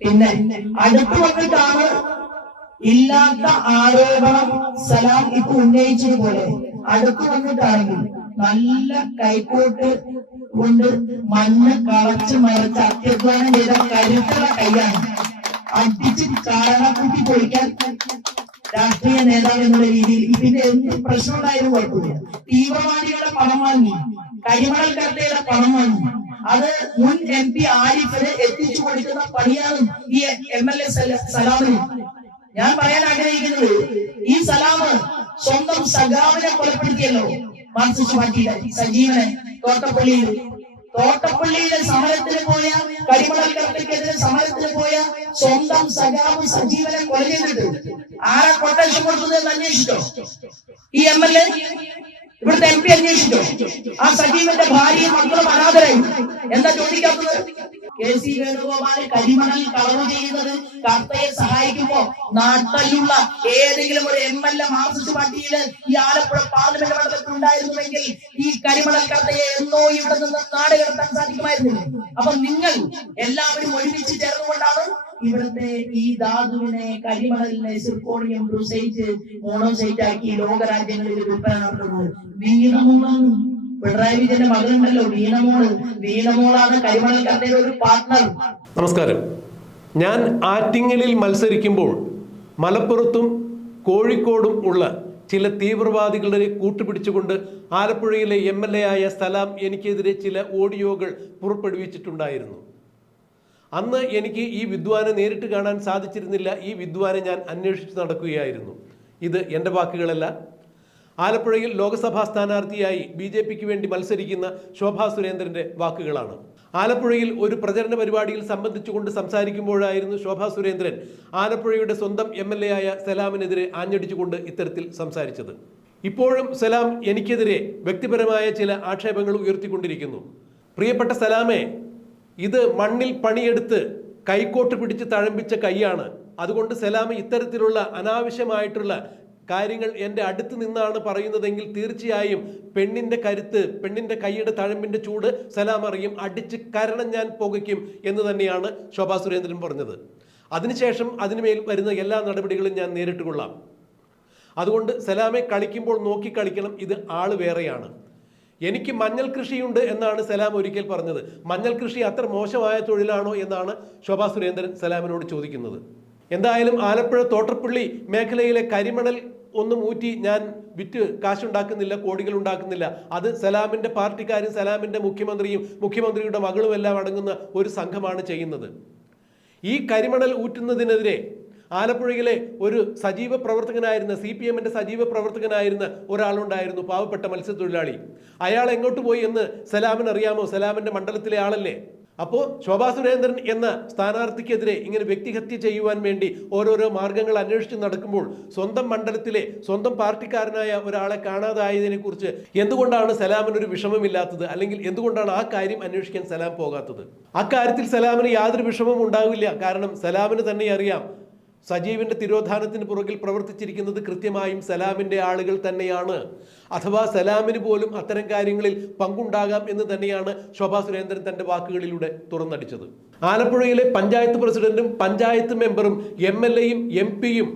പിന്നെ അടുത്ത് വന്നിട്ടാണ് ഇല്ലാത്ത ആരോപണം സലാം ഇപ്പൊ ഉന്നയിച്ചതുപോലെ. അടുത്ത് വന്നിട്ടാണെങ്കിൽ നല്ല കൈക്കോട്ട് കൊണ്ട് മണ്ണ് കറച്ച് മറച്ച് അത്യധ്വാനം ചെയ്ത കരുത്തുള്ള കൈയാണ്. അടിച്ച് കാരണക്കുട്ടി പൊളിക്കാൻ രാഷ്ട്രീയ നേതാവ് എന്നുള്ള രീതിയിൽ ഇതിന്റെ എന്ത് പ്രശ്നമുണ്ടായാലും കുഴപ്പമില്ല. തീവ്രവാദികളുടെ പണം വാങ്ങി കരിമണൽ കർത്തയുടെ പണം വാങ്ങി അത് മുൻ എം പി ആരിഫിന് എത്തിച്ചു കൊടുക്കുന്ന പണിയാണ് ഈ എം എൽ എ സലാമിന്. ഞാൻ പറയാൻ ആഗ്രഹിക്കുന്നത് ഈ സലാമ് സ്വന്തം സഖാവിനെ കൊലപ്പെടുത്തിയല്ലോ. മാർക്സിസ്റ്റ് പാർട്ടിയുടെ സജീവനെ തോട്ടപ്പള്ളിയിൽ തോട്ടപ്പള്ളിയിലെ സമരത്തിന് പോയ കരിമണൽ കർത്തയ്ക്കെതിരെ സമരത്തിന് പോയ സ്വന്തം സഖാവ് സജീവനെ കൊല ചെയ്തിട്ട് ആരെ കൊട്ടേഷൻ കൊടുക്കുന്നത് അന്വേഷിച്ചോ? ഈ എം എൽ എ ഇവിടുത്തെ എം പി അന്വേഷിച്ചു? ആ സജീവന്റെ ഭാര്യയും മക്കളും അനാഥരായി. എന്താ ചോദിക്കാത്തത്? കെ സി വേണുഗോപാൽ കരിമണൽ കളവ് ചെയ്യുന്നത് കർത്തയെ സഹായിക്കുമ്പോ നാട്ടിലുള്ള ഏതെങ്കിലും ഒരു എം എൽ എ മാർക്സിസ്റ്റ് പാർട്ടിയിൽ ഈ ആലപ്പുഴ പാർലമെന്റ് മണ്ഡലത്തിൽ ഉണ്ടായിരുന്നുവെങ്കിൽ ഈ കരിമണൽ കർത്തയെ എന്നോ ഇവിടെ നിന്ന് നാട് കടത്താൻ സാധിക്കുമായിരുന്നില്ല. അപ്പൊ നിങ്ങൾ എല്ലാവരും ഒരുമിച്ച് ചേർന്നുകൊണ്ടാണ് ഇവിടുത്തെ ഈ ധാതുവിനെ കരിമണലിനെ സിർക്കോണിയം ബ്രൂസൈറ്റ് മോണോസൈറ്റ് ആക്കി ലോകരാജ്യങ്ങളിൽ വിൽപ്പന നടത്തുന്നത് വീണമോളാണ്. പിണറായി വിജയന്റെ മകളുണ്ടല്ലോ വീണമോൾ. വീണമോളാണ് കരിമണൽ ഒരു പാർട്ണർ നമസ്കാരം. ഞാൻ ആറ്റിങ്ങലിൽ മത്സരിക്കുമ്പോൾ മലപ്പുറത്തും കോഴിക്കോടും ഉള്ള ചില തീവ്രവാദികളെ കൂട്ടുപിടിച്ചുകൊണ്ട് ആലപ്പുഴയിലെ എം എൽ എ ആയ സലാം എനിക്കെതിരെ ചില ഓഡിയോകൾ പുറപ്പെടുവിച്ചിട്ടുണ്ടായിരുന്നു. അന്ന് എനിക്ക് ഈ വിദ്വാനെ നേരിട്ട് കാണാൻ സാധിച്ചിരുന്നില്ല. ഈ വിദ്വാനെ ഞാൻ അന്വേഷിച്ച് നടക്കുകയായിരുന്നു. ഇത് എന്റെ വാക്കുകളല്ല. ആലപ്പുഴയിൽ ലോക്സഭാ സ്ഥാനാർത്ഥിയായി ബി ജെ പിക്ക് വേണ്ടി മത്സരിക്കുന്ന ശോഭാ സുരേന്ദ്രന്റെ വാക്കുകളാണ്. ആലപ്പുഴയിൽ ഒരു പ്രചരണ പരിപാടിയിൽ സംബന്ധിച്ചുകൊണ്ട് സംസാരിക്കുമ്പോഴായിരുന്നു ശോഭാ സുരേന്ദ്രൻ ആലപ്പുഴയുടെ സ്വന്തം എം എൽ എ ആയ സലാമിനെതിരെ ആഞ്ഞടിച്ചുകൊണ്ട് ഇത്തരത്തിൽ സംസാരിച്ചത്. ഇപ്പോഴും സലാം എനിക്കെതിരെ വ്യക്തിപരമായ ചില ആക്ഷേപങ്ങൾ ഉയർത്തിക്കൊണ്ടിരിക്കുന്നു. പ്രിയപ്പെട്ട സലാമേ ഇത് മണ്ണിൽ പണിയെടുത്ത് കൈക്കോട്ട് പിടിച്ച് തഴമ്പിച്ച കൈയാണ്. അതുകൊണ്ട് സലാമി ഇത്തരത്തിലുള്ള അനാവശ്യമായിട്ടുള്ള കാര്യങ്ങൾ എന്റെ അടുത്ത് നിന്നാണ് പറയുന്നതെങ്കിൽ തീർച്ചയായും പെണ്ണിന്റെ കരുത്ത് പെണ്ണിന്റെ കൈയുടെ തഴമ്പിന്റെ ചൂട് സലാം അറിയും. അടിച്ച് കരണം ഞാൻ പുകയ്ക്കും എന്ന് തന്നെയാണ് ശോഭാ സുരേന്ദ്രൻ പറഞ്ഞത്. അതിനുശേഷം അതിനുമേൽ വരുന്ന എല്ലാ നടപടികളും ഞാൻ നേരിട്ട് കൊള്ളാം. അതുകൊണ്ട് സലാമെ കളിക്കുമ്പോൾ നോക്കി കളിക്കണം. ഇത് ആൾ വേറെയാണ്. എനിക്ക് മഞ്ഞൾ കൃഷിയുണ്ട് എന്നാണ് സലാം ഒരിക്കൽ പറഞ്ഞത്. മഞ്ഞൾ കൃഷി അത്ര മോശമായ തൊഴിലാണോ എന്നാണ് ശോഭാ സുരേന്ദ്രൻ സലാമിനോട് ചോദിക്കുന്നത്. എന്തായാലും ആലപ്പുഴ തോട്ടപ്പള്ളി മേഖലയിലെ കരിമണൽ ഒന്നും ഊറ്റി ഞാൻ വിറ്റ് കാശുണ്ടാക്കുന്നില്ല കോടികൾ ഉണ്ടാക്കുന്നില്ല. അത് സലാമിന്റെ പാർട്ടിക്കാരും സലാമിന്റെ മുഖ്യമന്ത്രിയും മുഖ്യമന്ത്രിയുടെ മകളും എല്ലാം അടങ്ങുന്ന ഒരു സംഘമാണ് ചെയ്യുന്നത്. ഈ കരിമണൽ ഊറ്റുന്നതിനെതിരെ ആലപ്പുഴയിലെ ഒരു സജീവ പ്രവർത്തകനായിരുന്ന സി പി എമ്മിന്റെ സജീവ പ്രവർത്തകനായിരുന്ന ഒരാളുണ്ടായിരുന്നു പാവപ്പെട്ട മത്സ്യത്തൊഴിലാളി. അയാൾ എങ്ങോട്ട് പോയി എന്ന് സലാമിന് അറിയാമോ? സലാമിന്റെ മണ്ഡലത്തിലെ ആളല്ലേ? അപ്പോൾ ശോഭാ സുരേന്ദ്രൻ എന്ന സ്ഥാനാർത്ഥിക്കെതിരെ ഇങ്ങനെ വ്യക്തിഹത്യ ചെയ്യുവാൻ വേണ്ടി ഓരോരോ മാർഗങ്ങൾ അന്വേഷിച്ച് നടക്കുമ്പോൾ സ്വന്തം മണ്ഡലത്തിലെ സ്വന്തം പാർട്ടിക്കാരനായ ഒരാളെ കാണാതായതിനെ കുറിച്ച് എന്തുകൊണ്ടാണ് സലാമിന് ഒരു വിഷമമില്ലാത്തത്? അല്ലെങ്കിൽ എന്തുകൊണ്ടാണ് ആ കാര്യം അന്വേഷിക്കാൻ സലാം പോകാത്തത്? അക്കാര്യത്തിൽ സലാമിന് യാതൊരു വിഷമവും ഉണ്ടാവില്ല. കാരണം സലാമിന് തന്നെ അറിയാം സജീവിന്റെ തിരോധാനത്തിന് പുറകിൽ പ്രവർത്തിച്ചിരിക്കുന്നത് കൃത്യമായും സലാമിന്റെ ആളുകൾ തന്നെയാണ്. അഥവാ സലാമിന് പോലും അത്തരം കാര്യങ്ങളിൽ പങ്കുണ്ടാകാം എന്ന് തന്നെയാണ് ശോഭാ സുരേന്ദ്രൻ തന്റെ വാക്കുകളിലൂടെ തുറന്നടിച്ചത്. ആലപ്പുഴയിലെ പഞ്ചായത്ത് പ്രസിഡന്റും പഞ്ചായത്ത് മെമ്പറും എം എൽ എയും എം പിയും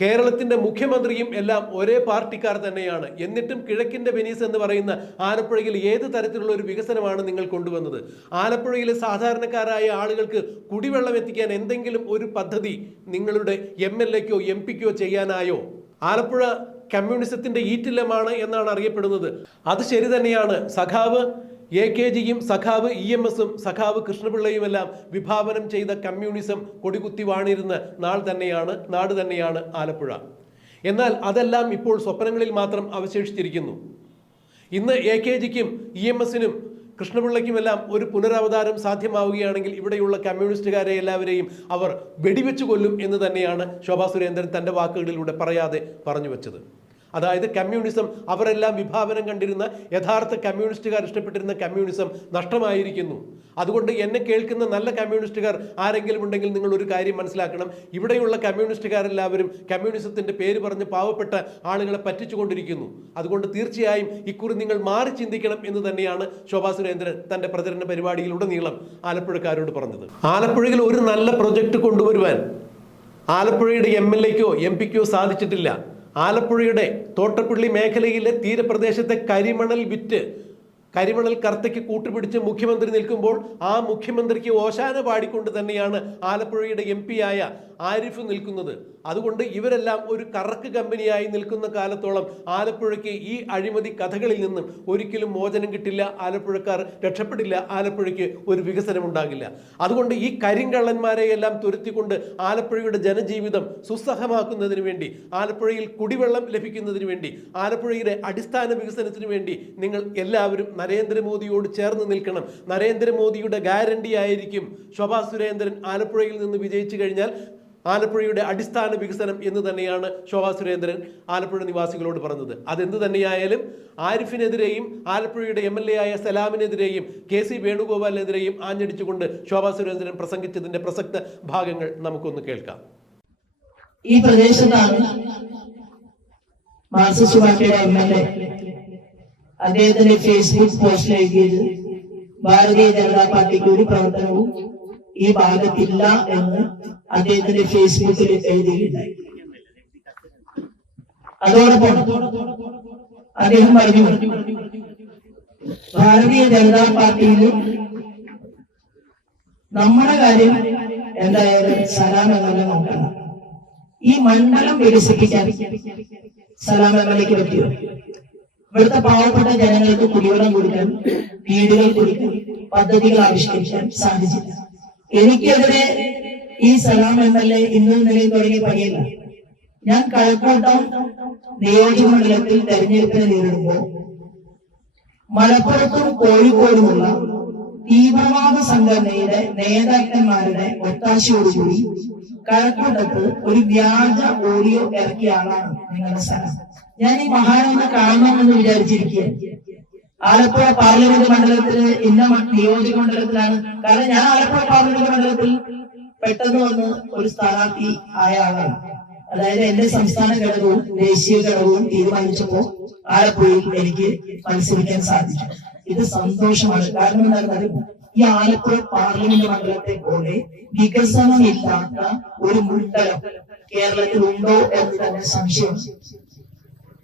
കേരളത്തിന്റെ മുഖ്യമന്ത്രിയും എല്ലാം ഒരേ പാർട്ടിക്കാർ തന്നെയാണ്. എന്നിട്ടും കിഴക്കിന്റെ വെനീസ് എന്ന് പറയുന്ന ആലപ്പുഴയിൽ ഏത് തരത്തിലുള്ള ഒരു വികസനമാണ് നിങ്ങൾ കൊണ്ടുവന്നത്? ആലപ്പുഴയിലെ സാധാരണക്കാരായ ആളുകൾക്ക് കുടിവെള്ളം എത്തിക്കാൻ എന്തെങ്കിലും ഒരു പദ്ധതി നിങ്ങളുടെ എം എൽ എക്കോ എം പിക്കോ ചെയ്യാനായോ? ആലപ്പുഴ കമ്മ്യൂണിസത്തിന്റെ ഈറ്റില്ലമാണ് എന്നാണ് അറിയപ്പെടുന്നത്. അത് ശരി തന്നെയാണ്. സഖാവ് എ കെ ജിയും സഖാവ് ഇ എം എസും സഖാവ് കൃഷ്ണപിള്ളയുമെല്ലാം വിഭാവനം ചെയ്ത കമ്മ്യൂണിസം കൊടികുത്തി വാണിരുന്ന നാൾ തന്നെയാണ് നാട് തന്നെയാണ് ആലപ്പുഴ. എന്നാൽ അതെല്ലാം ഇപ്പോൾ സ്വപ്നങ്ങളിൽ മാത്രം അവശേഷിച്ചിരിക്കുന്നു. ഇന്ന് എ കെ ജിക്കും ഇ എം എസിനും കൃഷ്ണപിള്ളയ്ക്കുമെല്ലാം ഒരു പുനരവതാരം സാധ്യമാവുകയാണെങ്കിൽ ഇവിടെയുള്ള കമ്മ്യൂണിസ്റ്റുകാരെ എല്ലാവരെയും അവർ വെടിവെച്ചു കൊല്ലും എന്ന് തന്നെയാണ് ശോഭാ സുരേന്ദ്രൻ തന്റെ വാക്കുകളിലൂടെ പറയാതെ പറഞ്ഞു വെച്ചത്. അതായത് കമ്മ്യൂണിസം അവരെല്ലാം വിഭാവനം കണ്ടിരുന്ന യഥാർത്ഥ കമ്മ്യൂണിസ്റ്റുകാർ ഇഷ്ടപ്പെട്ടിരുന്ന കമ്മ്യൂണിസം നഷ്ടമായിരിക്കുന്നു. അതുകൊണ്ട് എന്നെ കേൾക്കുന്ന നല്ല കമ്മ്യൂണിസ്റ്റുകാർ ആരെങ്കിലും ഉണ്ടെങ്കിൽ നിങ്ങൾ ഒരു കാര്യം മനസ്സിലാക്കണം. ഇവിടെയുള്ള കമ്മ്യൂണിസ്റ്റുകാരെല്ലാവരും കമ്മ്യൂണിസത്തിന്റെ പേര് പറഞ്ഞ് പാവപ്പെട്ട ആളുകളെ പറ്റിച്ചുകൊണ്ടിരിക്കുന്നു. അതുകൊണ്ട് തീർച്ചയായും ഇക്കുറി നിങ്ങൾ മാറി ചിന്തിക്കണം എന്ന് തന്നെയാണ് ശോഭാ സുരേന്ദ്രൻ തന്റെ പ്രചരണ പരിപാടിയിലുടനീളം ആലപ്പുഴക്കാരോട് പറഞ്ഞത്. ആലപ്പുഴയിൽ ഒരു നല്ല പ്രൊജക്ട് കൊണ്ടുവരുവാൻ ആലപ്പുഴയുടെ എം എൽ എക്കോ എം പിക്കോ സാധിച്ചിട്ടില്ല. ആലപ്പുഴയുടെ തോട്ടപ്പള്ളി മേഖലയിലെ തീരപ്രദേശത്തെ കരിമണൽ വിറ്റ് കരിമണൽ കർത്തയ്ക്ക് കൂട്ടുപിടിച്ച് മുഖ്യമന്ത്രി നിൽക്കുമ്പോൾ ആ മുഖ്യമന്ത്രിക്ക് ഓശാന പാടിക്കൊണ്ട് തന്നെയാണ് ആലപ്പുഴയുടെ എം ആയ ആരിഫ് നിൽക്കുന്നത്. അതുകൊണ്ട് ഇവരെല്ലാം ഒരു കറക്ക് കമ്പനിയായി നിൽക്കുന്ന കാലത്തോളം ആലപ്പുഴയ്ക്ക് ഈ അഴിമതി കഥകളിൽ നിന്നും ഒരിക്കലും മോചനം കിട്ടില്ല. ആലപ്പുഴക്കാർ രക്ഷപ്പെടില്ല. ആലപ്പുഴയ്ക്ക് ഒരു വികസനം ഉണ്ടാകില്ല. അതുകൊണ്ട് ഈ കരിങ്കള്ളന്മാരെയെല്ലാം തുരുത്തിക്കൊണ്ട് ആലപ്പുഴയുടെ ജനജീവിതം സുസഹമാക്കുന്നതിന് വേണ്ടി ആലപ്പുഴയിൽ കുടിവെള്ളം ലഭിക്കുന്നതിന് വേണ്ടി ആലപ്പുഴയുടെ അടിസ്ഥാന വികസനത്തിന് വേണ്ടി നിങ്ങൾ എല്ലാവരും നരേന്ദ്രമോദിയോട് ചേർന്ന് നിൽക്കണം. നരേന്ദ്രമോദിയുടെ ഗ്യാരണ്ടി ആയിരിക്കും ശോഭാ സുരേന്ദ്രൻ ആലപ്പുഴയിൽ നിന്ന് വിജയിച്ചു കഴിഞ്ഞാൽ ആലപ്പുഴയുടെ അടിസ്ഥാന വികസനം എന്ന് തന്നെയാണ് ശോഭാ സുരേന്ദ്രൻ ആലപ്പുഴ നിവാസികളോട് പറഞ്ഞത്. അതെന്ത് തന്നെയായാലും ആരിഫിനെതിരെയും ആലപ്പുഴയുടെ എം എൽ എ ആയ സലാമിനെതിരെയും കെ സി വേണുഗോപാലിനെതിരെയും ആഞ്ഞടിച്ചുകൊണ്ട് ശോഭാ സുരേന്ദ്രൻ പ്രസംഗിച്ചതിന്റെ പ്രസക്ത ഭാഗങ്ങൾ നമുക്കൊന്ന് കേൾക്കാം. ഈ പ്രദേശത്താണ് അദ്ദേഹത്തിന്റെ ഫേസ്ബുക്ക് പോസ്റ്റിൽ എഴുതിയത് ഭാരതീയ ജനതാ പാർട്ടിക്ക് ഒരു പ്രവർത്തനവും ഈ ഭാഗത്തില്ല എന്ന് അദ്ദേഹത്തിന്റെ ഫേസ്ബുക്കിൽ എഴുതിയിട്ടുണ്ടായി. അതോടൊപ്പം അദ്ദേഹം പറഞ്ഞു ഭാരതീയ ജനതാ പാർട്ടിയിൽ നമ്മുടെ കാര്യം എന്തായാലും സലാം എന്നല്ല നോക്കണം. ഈ മണ്ഡലം വികസിപ്പിക്കാൻ സലാം എം എൽ എക്ക് പറ്റിയോ? ഇവിടുത്തെ പാവപ്പെട്ട ജനങ്ങൾക്ക് കുടിവെള്ളം കൊടുക്കാൻ വീടുകൾ കൊടുക്കാൻ പദ്ധതികൾ ആവിഷ്കരിക്കാൻ സാധിച്ചില്ല. എനിക്കെതിരെ ഈ സലാം എം എൽ എ ഇന്നും നിലയിൽ തുടങ്ങി പണിയല്ല. ഞാൻ കഴക്കൂട്ടം നിയോജകമണ്ഡലത്തിൽ തെരഞ്ഞെടുപ്പിനെ നേരിടുമ്പോൾ മലപ്പുറത്തും കോഴിക്കോടുമുള്ള തീവ്രവാദ സംഘടനയുടെ നേതാക്കന്മാരുടെ ഒത്താശയോടുകൂടി കഴക്കൂട്ടത്ത് ഒരു വ്യാജ ഓഡിയോ ഇറക്കിയ ആളാണ് നിങ്ങളുടെ സ്ഥലം. ഞാൻ ഈ മഹാനൊന്ന് കാണണമെന്ന് വിചാരിച്ചിരിക്കുകയാണ്. ആലപ്പുഴ പാർലമെന്റ് മണ്ഡലത്തിൽ ഇന്ന നിയോജക മണ്ഡലത്തിലാണ്. കാരണം ഞാൻ ആലപ്പുഴ പാർലമെന്റ് മണ്ഡലത്തിൽ പെട്ടെന്ന് വന്ന് ഒരു സ്ഥാനാർത്ഥി ആയ ആളാണ്. അതായത് എന്റെ സംസ്ഥാന ഘടകവും ദേശീയ ഘടകവും തീരുമാനിച്ചപ്പോ ആലപ്പുഴയിൽ എനിക്ക് മത്സരിക്കാൻ സാധിച്ചു. ഇത് സന്തോഷമാണ്. കാരണം എന്താണെന്ന് ഈ ആലപ്പുഴ പാർലമെന്റ് മണ്ഡലത്തെ പോലെ വികസനമില്ലാത്ത ഒരു മുൻതലം കേരളത്തിൽ ഉണ്ടോ എന്ന് തന്നെ സംശയം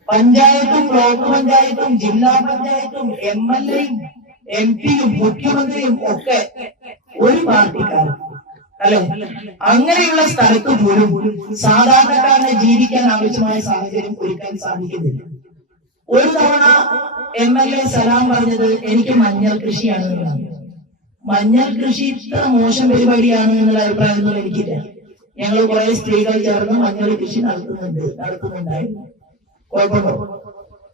പഞ്ചായത്തും ബ്ലോക്ക് പഞ്ചായത്തും ജില്ലാ പഞ്ചായത്തും എം എൽ എയും എം പിയും മുഖ്യമന്ത്രിയും ഒക്കെ ഒരു പാർട്ടിക്കാരും അല്ലെ? അങ്ങനെയുള്ള സ്ഥലത്ത് പോലും സാധാരണക്കാരനെ ജീവിക്കാൻ ആവശ്യമായ സാഹചര്യം ഒരുക്കാൻ സാധിക്കുന്നില്ല. ഒരു തവണ എം എൽ എ സലാം പറഞ്ഞത് എനിക്ക് മഞ്ഞൾ കൃഷിയാണ് എന്നുള്ളതാണ് മഞ്ഞൾ കൃഷി ഇത്ര മോശം പരിപാടിയാണ് എന്നുള്ള അഭിപ്രായമൊന്നും എനിക്കില്ല. ഞങ്ങൾ കുറെ സ്ത്രീകൾ ചേർന്ന് മഞ്ഞൾ കൃഷി നടത്തുന്നുണ്ട് നടത്തുന്നുണ്ടായിരുന്നു. കുഴപ്പമുണ്ടോ.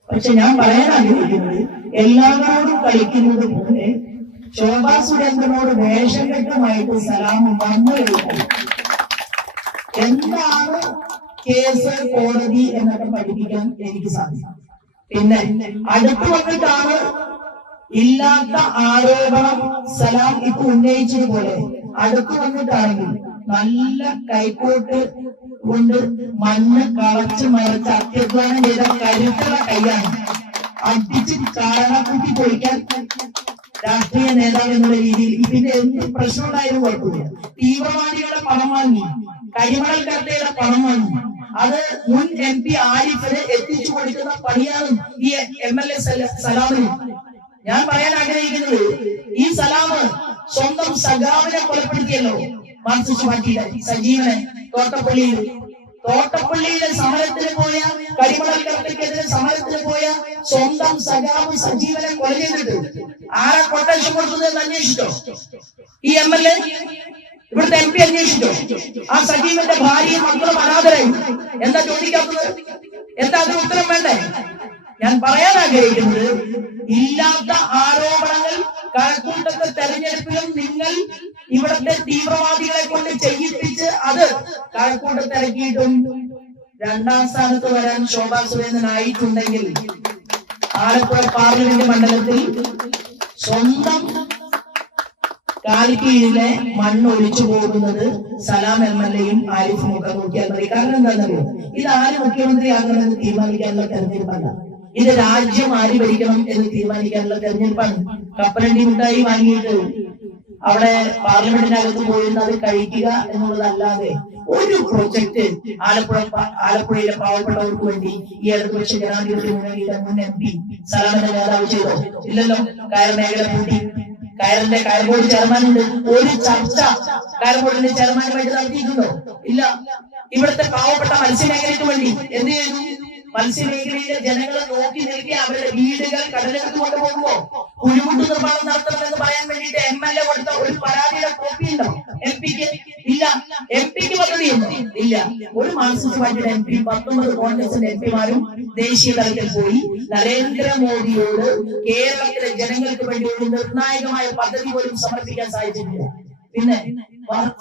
പക്ഷെ ഞാൻ പറയാൻ ആഗ്രഹിക്കുന്നത് എല്ലാവരോടും കളിക്കുന്നത് പോലെ ശോഭാ സുരേന്ദ്രനോട് വേഷം കെട്ടുമായിട്ട് സലാം വന്നു കഴിഞ്ഞു എന്താണ് കേസ് കോടതി എന്നൊക്കെ പഠിപ്പിക്കാൻ എനിക്ക് സാധിക്കും. പിന്നെ അടുത്ത് വന്നിട്ടാണ് ഇല്ലാത്ത ആരോപണം സലാം ഇപ്പൊ ഉന്നയിച്ചതുപോലെ. അടുത്തു വന്നിട്ടാണെങ്കിൽ നല്ല കൈക്കോട്ട് കൊണ്ട് മണ്ണ് കളച്ച് മറിച്ച് അത്യധ്വാനം ചെയ്ത കരുത്തുള്ള കൈയാണ്. അടിച്ച് കാരണക്കുട്ടി പൊളിക്കാൻ രാഷ്ട്രീയ നേതാവ് എന്നുള്ള രീതിയിൽ ഇതിന്റെ എന്ത് പ്രശ്നം ഉണ്ടായാലും കുഴപ്പമില്ല. തീവ്രവാദികളുടെ പണം വാങ്ങി കരിമണൽ കർത്തയുടെ പണം വാങ്ങി. അത് മുൻ എം പി ആരിഫിന് എത്തിച്ചു കൊടുക്കുന്ന പണിയാണ് ഈ എം എൽ എ സലാമിന്. ഞാൻ പറയാൻ ആഗ്രഹിക്കുന്നത് ഈ സലാം സ്വന്തം സഖാവിനെ കൊലപ്പെടുത്തിയല്ലോ. മാർക്സിസ്റ്റ് പാർട്ടിയുടെ സജീവനെ തോട്ടപ്പള്ളിയിൽ. തോട്ടപ്പള്ളിയിലെ സമരത്തിന് പോയ കരിമണൽ സമരത്തിന് പോയ സ്വന്തം സജാവ് സജീവനെ കൊല ചെയ്തിട്ട് ആരെ കൊട്ടേഷൻ കൊടുക്കുന്നത് അന്വേഷിച്ചോ? ഈ എം എൽ എ ഇവിടുത്തെ എം പി അന്വേഷിച്ചോ? ആ സജീവന്റെ ഭാര്യയും മക്കളും അനാഥരായി. എന്താ ചോദിക്കാത്തത്? എന്താ അതിന് ഉത്തരം വേണ്ടേ? ഞാൻ പറയാൻ ആഗ്രഹിക്കുന്നത് ഇല്ലാത്ത ആരോപണങ്ങൾ കഴക്കൂട്ടത്തെ തെരഞ്ഞെടുപ്പിലും നിങ്ങൾ ഇവിടുത്തെ തീവ്രവാദികളെ കൊണ്ട് ചെയ്യിപ്പിച്ച് അത് കഴക്കൂട്ടത്ത് ഇറക്കിയിട്ടും രണ്ടാം സ്ഥാനത്ത് വരാൻ ശോഭാ സുരേന്ദ്രൻ ആയിട്ടുണ്ടെങ്കിൽ ആലപ്പുഴ പാർലമെന്റ് മണ്ഡലത്തിൽ സ്വന്തം കാലിക്കീഴിലെ മണ്ണ് ഒലിച്ചു പോകുന്നത് സലാം എം എൽ എയും ആരിഫും ഒക്കെ നോക്കിയാൽ മതി. കാരണം എന്താണെന്നറിയോ? ഇത് ആര് മുഖ്യമന്ത്രി ആകണമെന്ന് തീരുമാനിക്കാനുള്ള തെരഞ്ഞെടുപ്പല്ല. ഇത് രാജ്യം ആര് ഭരിക്കണം എന്ന് തീരുമാനിക്കാനുള്ള തെരഞ്ഞെടുപ്പാണ് കപ്പലണ്ടി മിഠായി വാങ്ങിയിട്ട് അവിടെ പാർലമെന്റിനകത്ത് പോയിരുന്ന അത് കഴിക്കുക എന്നുള്ളതല്ലാതെ ഒരു പ്രൊജക്ട് ആലപ്പുഴ ആലപ്പുഴയിലെ പാവപ്പെട്ടവർക്ക് വേണ്ടി ഈ ഇടതുപക്ഷ ജനാധിപത്യ മുന്നണിയുടെ മുൻ എം പി സലാമിന്റെ നേതാവ് ചെയ്തോ? ഇല്ലല്ലോ. കയർ മേഖല കൂട്ടി കയറിന്റെ കയർ ബോർഡ് ചെയർമാൻ ഉണ്ട്. ഒരു ചർച്ച കയർ ബോർഡിന്റെ ചെയർമാനുമായിട്ട് നടത്തിയിട്ടുണ്ടോ? ഇല്ല. ഇവിടുത്തെ പാവപ്പെട്ട മത്സ്യമേഖലയ്ക്ക് വേണ്ടി എന്ത് ചെയ്തു? മത്സ്യമേഖലയിലെ ജനങ്ങളെ നോക്കി നിൽക്കി അവരുടെ വീടുകൾ കടലെടുത്ത് കൊണ്ടുപോകുമോ? കുരുമുട്ട് നിർമ്മാണം നടത്തണം എന്ന് പറയാൻ വേണ്ടിട്ട് എം എൽ എ കൊടുത്ത ഒരു പരാതിയുടെ കോപ്പി ഉണ്ടോ? എം പിക്ക് ഇല്ല. എം പിക്ക് പദ്ധതിയുണ്ടോ ഇല്ല. ഒരു മാർക്സിസ്റ്റ് പാർട്ടിയുടെ എം പി പത്തൊമ്പത് കോൺഗ്രസിന്റെ എം പിമാരും ദേശീയ തലത്തിൽ പോയി. നരേന്ദ്രമോദിയോട് കേരളത്തിലെ ജനങ്ങൾക്ക് വേണ്ടി ഒരു നിർണായകമായ പദ്ധതി പോലും സമർപ്പിക്കാൻ സാധിച്ചിട്ടില്ല. പിന്നെ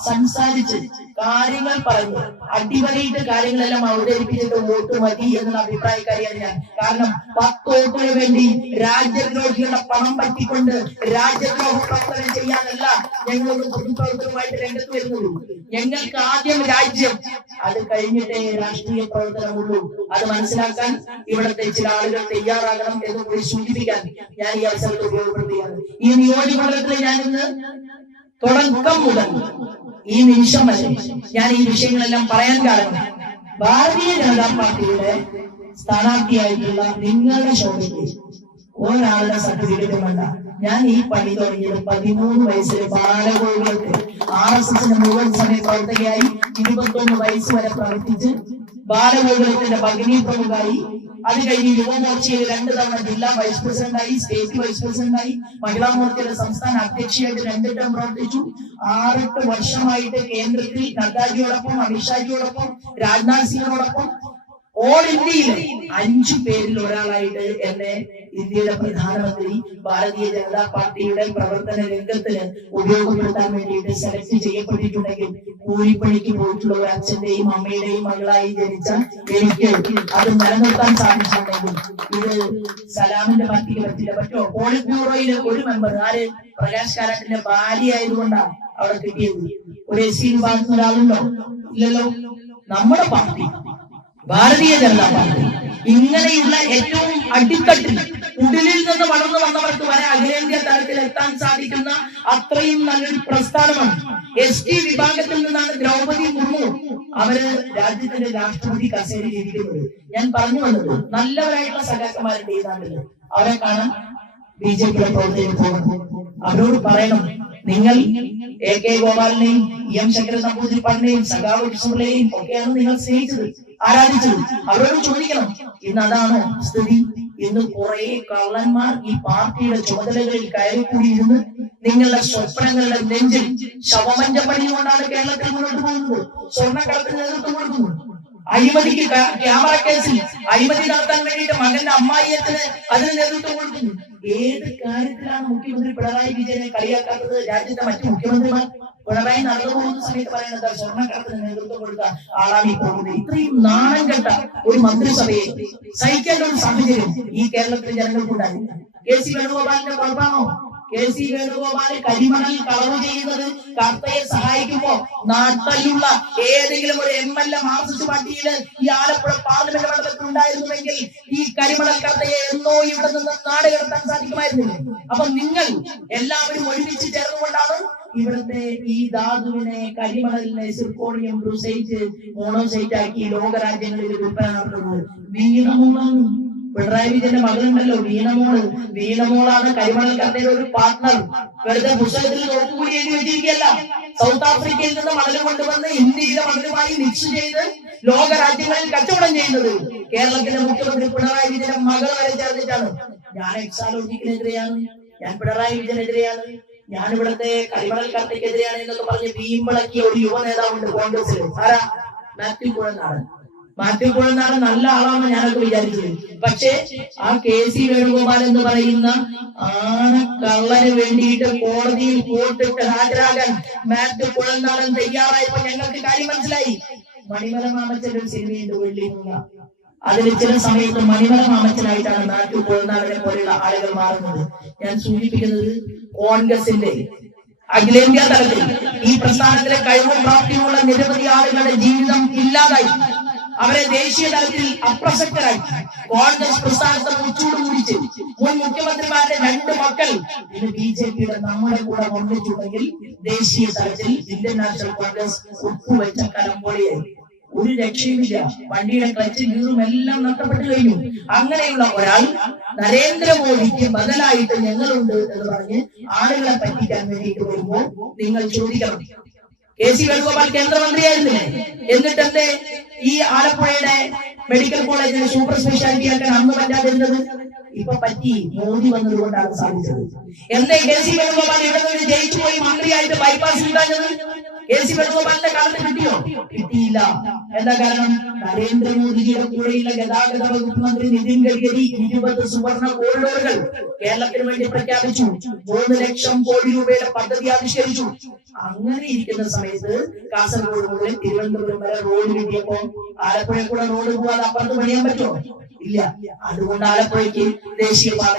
സംസാരിച്ച് കാര്യങ്ങൾ പറഞ്ഞു. അടിവരയിട്ട് കാര്യങ്ങളെല്ലാം അവതരിപ്പിച്ചിട്ട് വോട്ട് മതി എന്നുള്ള അഭിപ്രായക്കാരിയാണ് ഞാൻ കാരണം പത്ത് വോട്ടിന് വേണ്ടി രാജ്യദ്രോഹികളുടെ പണം പറ്റിക്കൊണ്ട് രാജ്യദ്രോഹ പ്രവർത്തനം ചെയ്യാനല്ല ഞങ്ങൾ പൊതുപ്രവർത്തനമായിട്ട് രംഗത്ത് വരുന്നുള്ളൂ. ഞങ്ങൾക്ക് ആദ്യം രാജ്യം. അത് കഴിഞ്ഞിട്ടേ രാഷ്ട്രീയ പ്രവർത്തനമുള്ളൂ അത് മനസ്സിലാക്കാൻ ഇവിടുത്തെ ചില ആളുകൾ തയ്യാറാകണം എന്ന് കൂടി സൂചിപ്പിക്കാൻ ഞാൻ ഈ അവസരത്തിൽ ഉപയോഗപ്പെടുത്തുകയാണ്. ഈ നിയോജകമണ്ഡലത്തിൽ ഞാൻ ഇന്ന് തുടക്കം മുതൽ ഈ നിമിഷം വരെ ഞാൻ ഈ വിഷയങ്ങളെല്ലാം പറയാൻ കാരണം ഭാരതീയ ജനതാ പാർട്ടിയുടെ സ്ഥാനാർത്ഥിയായിട്ടുള്ള നിങ്ങളുടെ ചോദ്യത്തിൽ ഒരാളുടെ സർട്ടിഫിക്കറ്റും വേണ്ട. ഞാൻ ഈ പണി തുടങ്ങിയത് പതിമൂന്ന് വയസ്സിലെ ബാലകോഴികൾക്ക് ആർ എസ് എസിന്റെ മുഴുവൻ സമയ പ്രവർത്തകയായി ഇരുപത്തൊന്ന് വയസ്സ് വരെ പ്രവർത്തിച്ച് ബാലഗോകുലത്തിന്റെ ഭഗിനി പ്രമുഖായി അത് കഴിഞ്ഞ് യുവമോർച്ചയിൽ രണ്ട് തവണ ജില്ലാ വൈസ് പ്രസിഡന്റായി സ്റ്റേറ്റ് വൈസ് പ്രസിഡന്റായി മഹിളാ മോർച്ചയുടെ സംസ്ഥാന അധ്യക്ഷയായിട്ട് രണ്ട് ടേം പ്രവർത്തിച്ചു. ആറെട്ട് വർഷമായിട്ട് കേന്ദ്രത്തിൽ നദ്ദാജിയോടൊപ്പം അമിത്ഷാജിയോടൊപ്പം രാജ്നാഥ് സിംഗിനോടൊപ്പം ഓൾ ഇന്ത്യയിൽ അഞ്ചു പേരിൽ ഒരാളായിട്ട് എന്നെ ഇന്ത്യയുടെ പ്രധാനമന്ത്രി ഭാരതീയ ജനതാ പാർട്ടിയുടെ പ്രവർത്തന രംഗത്തിന് ഉപയോഗപ്പെടുത്താൻ വേണ്ടിയിട്ട് സെലക്ട് ചെയ്യപ്പെട്ടിട്ടുണ്ടെങ്കിൽ കൂലിപ്പണിക്ക് പോയിട്ടുള്ള ഒരു അച്ഛന്റെയും അമ്മയുടെയും മകളായി ജനിച്ച എനിക്ക് അത് നിലനിർത്താൻ സാധിച്ചിട്ടുണ്ടെങ്കിൽ ഇത് സലാമിന്റെ പാർട്ടിക്ക് പറ്റില്ല. പറ്റോ പോളിറ്റ് ബ്യൂറോയിലെ ഒരു മെമ്പർ ആര്? പ്രകാശ് കാരാട്ടിന്റെ ഭാര്യ ആയതുകൊണ്ടാണ് അവിടെ കിട്ടിയത്. ഒരു എസ് സി വിഭാഗത്തിൽ ഒരാളുണ്ടോ ഇല്ലല്ലോ. നമ്മുടെ പാർട്ടി. ഭാരതീയ ജനതാ പാർട്ടി. ഇങ്ങനെയുള്ള ഏറ്റവും അടിത്തട്ടിൽ ഉടലിൽ നിന്ന് വളർന്നു വന്നവർക്ക് വരെ അഖിലേന്ത്യാ തലത്തിൽ എത്താൻ സാധിക്കുന്ന അത്രയും നല്ലൊരു പ്രസ്ഥാനമാണ്. എസ് ടി വിഭാഗത്തിൽ നിന്നാണ് ദ്രൗപദി മുർമു അവർ രാജ്യത്തിന്റെ രാഷ്ട്രപതി കസേരയിൽ ഇരിക്കുന്നത്. ഞാൻ പറഞ്ഞു വന്നത് നല്ലവരായിട്ടുള്ള സഖാക്കന്മാരുണ്ട് നാട്ടിൽ. അവരെ കാണാൻ ബി ജെ പിയുടെ പ്രവർത്തകർ അവരോട് പറയണം നിങ്ങൾ എ കെ ഗോപാലിനെയും ഇ എം ശങ്കരൻ നമ്പൂതിരിപ്പാടിനെയും സഖാവ് കൃഷ്ണപിള്ളയെയും ഒക്കെയാണ് നിങ്ങൾ സ്നേഹിച്ചത്. ആരാധിച്ചത് അവരോട് ചോദിക്കണം ഇന്ന് അതാണ് സ്ഥിതി. ഇന്ന് കുറെ കള്ളന്മാർ ഈ പാർട്ടിയുടെ ചുമതലകളിൽ കയറി കൂടിയിരുന്ന് നിങ്ങളുടെ സ്വപ്നങ്ങളുടെ നെഞ്ചിൽ ശവമഞ്ച പണിയുകൊണ്ടാണ് കേരളത്തിൽ മുന്നോട്ട് പോകുന്നത്. സ്വർണക്കടത്തിന് നേതൃത്വം കൊടുക്കുന്നു അഴിമതിക്ക് ക്യാമറ കേസിൽ അഴിമതി നടത്താൻ വേണ്ടിയിട്ട് മകന്റെ അമ്മായിയത്തിന് അതിന് നേതൃത്വം കൊടുക്കുന്നു ഏത് കാര്യത്തിലാണ് മുഖ്യമന്ത്രി പിണറായി വിജയനെ കളിയാക്കാത്തത്? രാജ്യത്തെ മറ്റു മുഖ്യമന്ത്രിമാർ പിണറായി നടന്നു പോകുന്ന സമയത്ത് പറയുന്നത് സ്വർണക്കടത്തിന് നേതൃത്വം കൊടുത്ത ആളാണ് ഈ പോകുന്നത് ഇത്രയും നാണം കെട്ട ഒരു മന്ത്രിസഭയെ സഹിക്കേണ്ട ഒരു സാഹചര്യം ഈ കേരളത്തിലെ ജനങ്ങൾക്കുണ്ടായി കെ സി വേണുഗോപാലിന്റെ കുഴപ്പമാണോ കെ സി വേണുഗോപാൽ കരിമണൽ കളവ് ചെയ്യുന്നത് കർത്തയെ സഹായിക്കുമ്പോ നാട്ടിലുള്ള ഏതെങ്കിലും ഒരു എം എൽ എ മാർക്സിസ്റ്റ് പാർട്ടിയിൽ ഈ ആലപ്പുഴ പാർലമെന്റ് മണ്ഡലത്തിൽ ഉണ്ടായിരുന്നുവെങ്കിൽ ഈ കരിമണൽ കർത്തയെ എന്നോ ഇവിടെ നിന്ന് നാട് കടത്താൻ സാധിക്കുമായിരുന്നില്ല. അപ്പൊ നിങ്ങൾ എല്ലാവരും ഒരുമിച്ച് ചേർന്നുകൊണ്ടാണ് ഇവിടുത്തെ ഈ ധാതുവിനെ കരിമണലിനെ സിർക്കോണിയം ബ്രൂസൈറ്റ് മോണോസൈറ്റ് ആക്കി ലോകരാജ്യങ്ങളിൽ വിൽപ്പന നടത്തുന്നത്. വീണമൂന്നാണ് പിണറായി വിജയന്റെ മകളുണ്ടല്ലോ വീണമോൾ. വീണമോളാണ് കരിമണൽ കണ്ടയുടെ ഒരു പാർട്ണർ വെറുതെ പുസ്തകത്തിൽ നോക്കുകൂടി എഴുതി വെച്ചിരിക്കുകയല്ല. സൗത്ത് ആഫ്രിക്കയിൽ നിന്ന് മണൽ കൊണ്ടുവന്ന് ഇന്ത്യയിലെ മണലുമായി മിക്സ് ചെയ്ത് ലോക രാജ്യങ്ങളിൽ കച്ചവടം ചെയ്യുന്നത്. കേരളത്തിലെ മുഖ്യമന്ത്രി പിണറായി വിജയന്റെ മകൾ വരെ ചേർന്നിട്ടാണ് ഞാൻ എക്സാലോജിക്കിനെതിരെയാണ് ഞാൻ പിണറായി വിജയനെതിരെയാണ്. ഞാൻ ഇവിടുത്തെ കരിമണൽ കർത്തയ്ക്കെതിരെയാണ് എന്നൊക്കെ പറഞ്ഞ് വീമ്പിളക്കിയ ഒരു യുവ നേതാവുണ്ട് കോൺഗ്രസിൽ ആരാ? മാത്യു കുഴനാടൻ മാത്യു കുഴനാടൻ നല്ല ആളാണെന്ന് ഞാനൊക്കെ വിചാരിച്ചത് പക്ഷേ ആ കെ സി വേണുഗോപാൽ എന്ന് പറയുന്ന ആണക്കള്ളന് വേണ്ടിയിട്ട് കോടതിയിൽ കോട്ടിട്ട് ഹാജരാകാൻ മാത്യു കുഴനാടൻ തയ്യാറായപ്പോ ഞങ്ങൾക്ക് കാര്യം മനസ്സിലായി. മണിമല മാമച്ചന്റെ ഒരു സിനിമയുണ്ട് വെള്ളിമുങ്ങ അതിൽ ചില സമയത്ത് മണിമല മാമച്ചനായിട്ടാണ് നാട്ടിൽ പോകുന്നവരെ പോലെയുള്ള ആളുകൾ മാറുന്നത്. ഞാൻ സൂചിപ്പിക്കുന്നത് കോൺഗ്രസിന്റെ അഖിലേന്ത്യാ തലത്തിൽ ഈ പ്രസ്ഥാനത്തിലെ കഴിവും പ്രാപ്തിയുമുള്ള നിരവധി ആളുകളുടെ ജീവിതം ഇല്ലാതായി. അവരെ ദേശീയ തലത്തിൽ അപ്രസക്തരായി. കോൺഗ്രസ് പ്രസ്ഥാനത്തെ മുച്ചൂട് മുടിച്ച് മുൻ മുഖ്യമന്ത്രിമാരുടെ രണ്ട് മക്കൾ ഇന്ന് ബി ജെ പിയുടെ നമ്മുടെ കൂടെ ഒന്നിച്ചുണ്ടെങ്കിൽ ദേശീയ തലത്തിൽ ഇന്ത്യൻ നാഷണൽ കോൺഗ്രസ് ഒപ്പുവെച്ച കലമ്പോളിയായി ഒരു രക്ഷയുമില്ല വണ്ടിയുടെ ക്ലച്ച് ഗീറും എല്ലാം നഷ്ടപ്പെട്ടു കഴിഞ്ഞു. അങ്ങനെയുള്ള ഒരാൾ നരേന്ദ്രമോദിക്ക് ബദലായിട്ട് ഞങ്ങളുണ്ട് എന്ന് പറഞ്ഞ് ആളുകളെ പറ്റിക്കാൻ വേണ്ടിയിട്ട് വരുമ്പോൾ നിങ്ങൾ ചോദിക്കണം. കെ സി വേണുഗോപാൽ കേന്ദ്രമന്ത്രിയായിരുന്നില്ലേ? എന്നിട്ടെന്തേ? ഈ ആലപ്പുഴയുടെ മെഡിക്കൽ കോളേജിന് സൂപ്പർ സ്പെഷ്യാലിറ്റി ആക്കാൻ അന്ന് പറ്റാതിരുന്നത് ഇപ്പൊ പറ്റി മോദി വന്നതുകൊണ്ടാണ് സാധിച്ചത്. എന്തേ കെ സി വേണുഗോപാൽ ഇവിടെ ജയിച്ചു പോയി മന്ത്രിയായിട്ട് ബൈപ്പാസ് ഉണ്ടായത് കെ സി വേണുഗോപാലിന്റെ കാലത്ത് കിട്ടിയോ? കിട്ടിയില്ല. എന്താ കാരണം? നരേന്ദ്രമോദിജിയുടെ കൂടെയുള്ള ഗതാഗത വകുപ്പ് മന്ത്രി നിതിൻ ഗഡ്കരി ഇരുപത് സുവർണ കോറിഡോറുകൾ കേരളത്തിന് വേണ്ടി പ്രഖ്യാപിച്ചു. മൂന്ന് ലക്ഷം കോടി രൂപയുടെ പദ്ധതി ആവിഷ്കരിച്ചു. അങ്ങനെ ഇരിക്കുന്ന സമയത്ത് കാസർഗോഡ് മുതൽ തിരുവനന്തപുരം വരെ റോഡ് കിട്ടിയപ്പോ ആലപ്പുഴ കൂടെ റോഡ് പോവാതെ അപ്പുറത്ത് പണിയാൻ പറ്റുമോ? ഇല്ല. അതുകൊണ്ട് ആലപ്പുഴയ്ക്ക് ദേശീയപാത